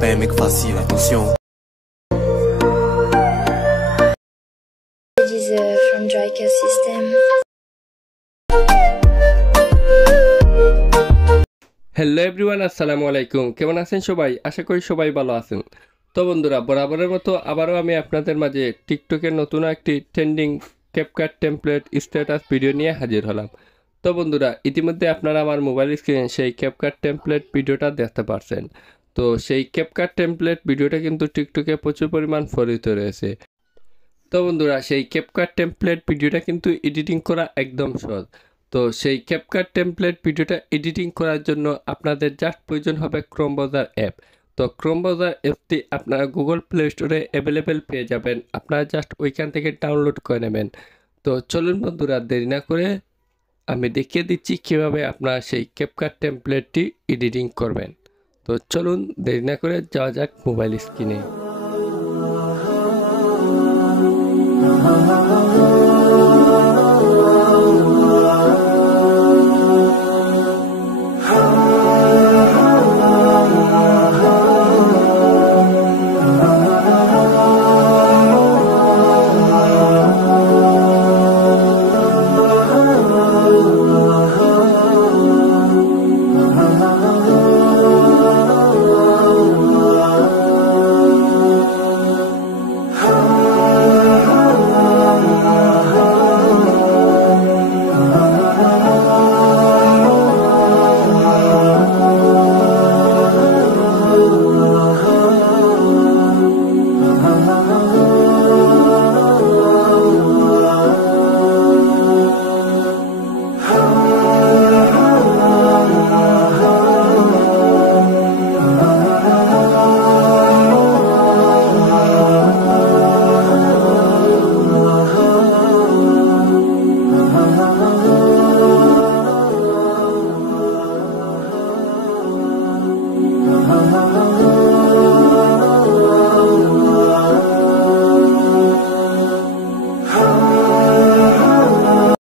pas un mec facile, attention. It is from Likee system. Hello everyone, আসসালামু আলাইকুম। কেমন আছেন সবাই? আশা করি সবাই ভালো আছেন। তো বন্ধুরা, বরাবরের মতো আবারও আমি আপনাদের মাঝে টিকটকের নতুন একটি trending CapCut template status video নিয়ে হাজির হলাম। তো বন্ধুরা, ইতিমধ্যে আপনারা আমার মোবাইল স্ক্রিনে সেই ক্যাপকাট টেমপ্লেট ভিডিওটা দেখতে পারছেন। তো সেই ক্যাপকাট টেমপ্লেট ভিডিওটা কিন্তু টিকটকে প্রচুর পরিমাণ ফলিত রয়েছে। তো বন্ধুরা, সেই ক্যাপকাট টেমপ্লেট ভিডিওটা কিন্তু এডিটিং করা একদম সহজ। তো সেই ক্যাপকাট টেমপ্লেট ভিডিওটা এডিটিং করার জন্য আপনাদের জাস্ট প্রয়োজন হবে ক্রোম ব্রাউজার অ্যাপ। তো ক্রোম ব্রাউজার অ্যাপটি আপনারা গুগল প্লে স্টোরে অ্যাভেলেবেল পেয়ে যাবেন, আপনারা জাস্ট ওইখান থেকে ডাউনলোড করে নেবেন। তো চলুন বন্ধুরা, দেরি না করে আমি দেখিয়ে দিচ্ছি কীভাবে আপনারা সেই ক্যাপকাট টেমপ্লেটটি এডিটিং করবেন। তো চলুন দেরি না করে যাওয়া যাক মোবাইল স্ক্রিনে।